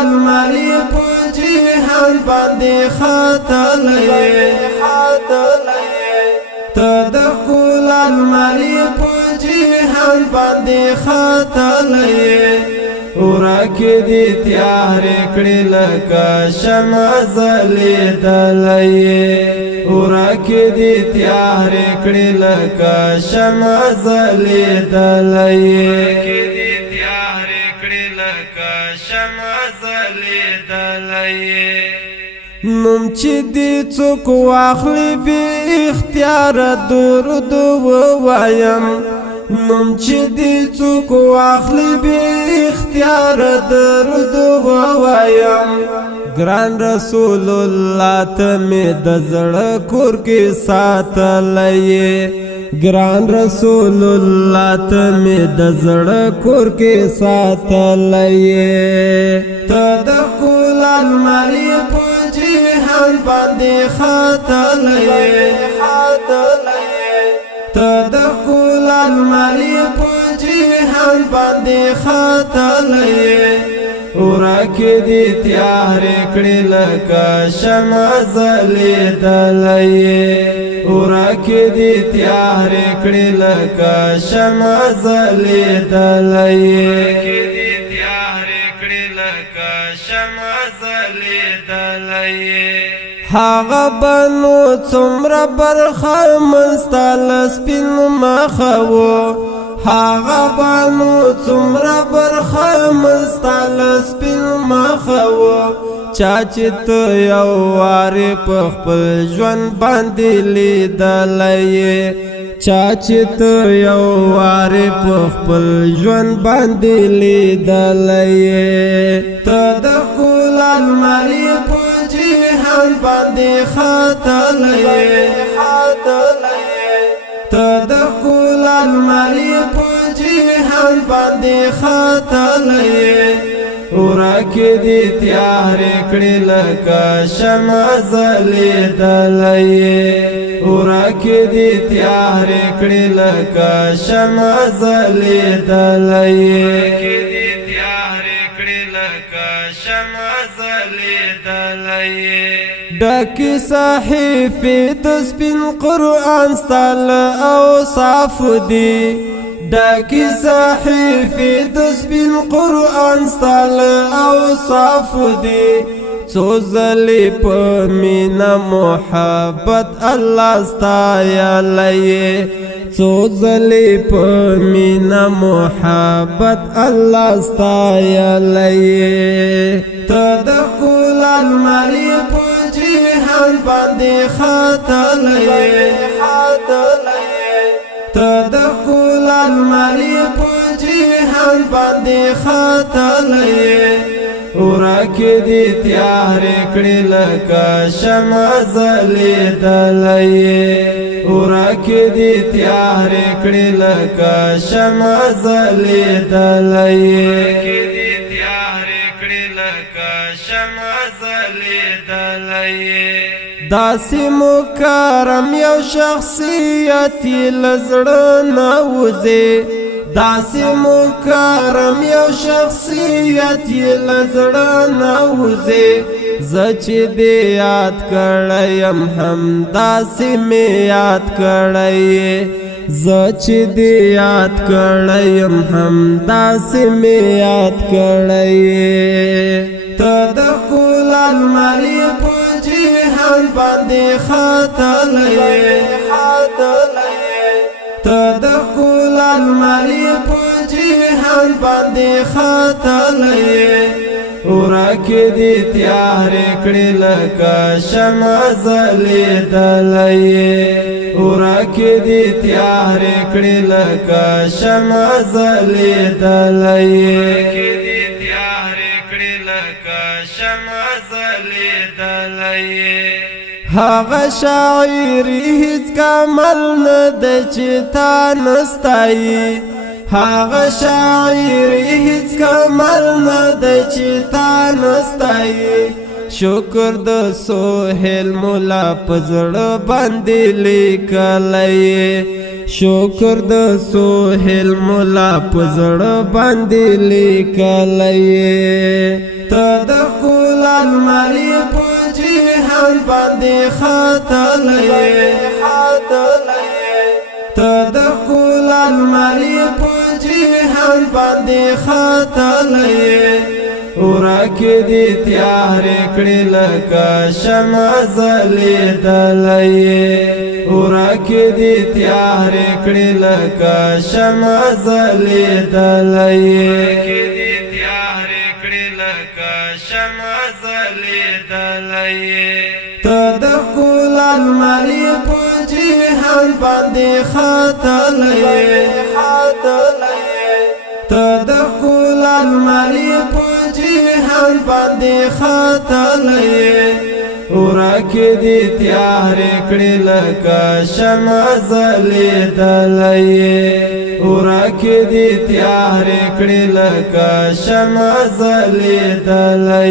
المری په جهان باندې خاتلې ته د ښکل المری په جهان باندې خاتلې ورکه دې تیار کړې لکه شمع ځلېدلې ورکه دې تیار کړې لکه شمع ځلېدلې نوم چې دې څوک واخلي بې اختیاره درود ووایم نوم چې دې څوک واخلي بې اختیاره درود ووایم ګران رسول الله ته مې د زړه کور کې ساتلی ګران رسول الله ته مې د زړه کور کې ساتلی ته د ښکل المری په جهان باندې خاتلې ته د ښکل المری په جهان باندې خاتلې ورکه دې تیار کړې لکه شمع ځلېدلې ورکه دې تیار کړې لکه شمع ځلېدلې هغه بنو څومره برخه مستل سپین مخو هغه بنو څومره برخه مستل سپین مخو چا چې ته یو وارې په خپل ژوند باندې لیدلی چا چې ته یو وارې په خپل ژوند باندې لیدلی ته د ښکل المری په جهان باندې خاتلې ته د ښکل المری په جهان باندې خاتلې ورکه دې تیار کړې لکه شمع ځلېدلې ورکه دې تیار کړې لکه شمع ځلېدلې ډکې صحیفې د سپین قرآن ستل اوصاف دي ډکې صحیفې د سپین قرآن ستل اوصاف دي څو ځلې په مینه محبت الله ستایلی څو ځلې په مینه محبت الله ستایلی ته د ښکل المری په جهان باندې خاتلې ته د ښکل المری په جهان باندې خاتلې ورکه دې تیار کړې لکه شمع ځلېدلې ورکه دې تیار کړې لکه شمع ځلېدلې داسې مکرم یو شخصیت لزړه نوځي داسې مکرم یو شخصیت لزړه نوځي زه چې دې یاد کړیم هم داسې مې یاد کړی زه چې دې یاد کړیم هم داسې مې یاد کړی ته د ښکل المری په جهان باندې خاتلې ته د ښکل المری په جهان باندې خاتلې ورکه دې تیار کړې لکه شمع ځلېدلې ورکه دې تیار کړې لکه شمع ځلېدلې هغه شاعر هیڅ کمل نه د چتا نستای هغه شاعر هیڅ کمل نه د چتا نستای شکر د سهیل مولا پزړه باندې لیکلای شکر د سهیل مولا پزړه باندې لیکلای ته د جهان باندې خاتلې ته د ښکلا لمرې په جهان باندې خاتلې ورک دي تیارې کړې لکه شمع ځلېدلې ورک دي تیارې کړې لکه شمع ځلېدلې ته د ښکلا لمرې په جهان باندې خاتلې ته د ښکلا لمرې په جهان باندې خاتلې ورک دي تیارې کړې لکه شمع ځلېدلې ورک دي تیارې کړې لکه شمع ځلېدلې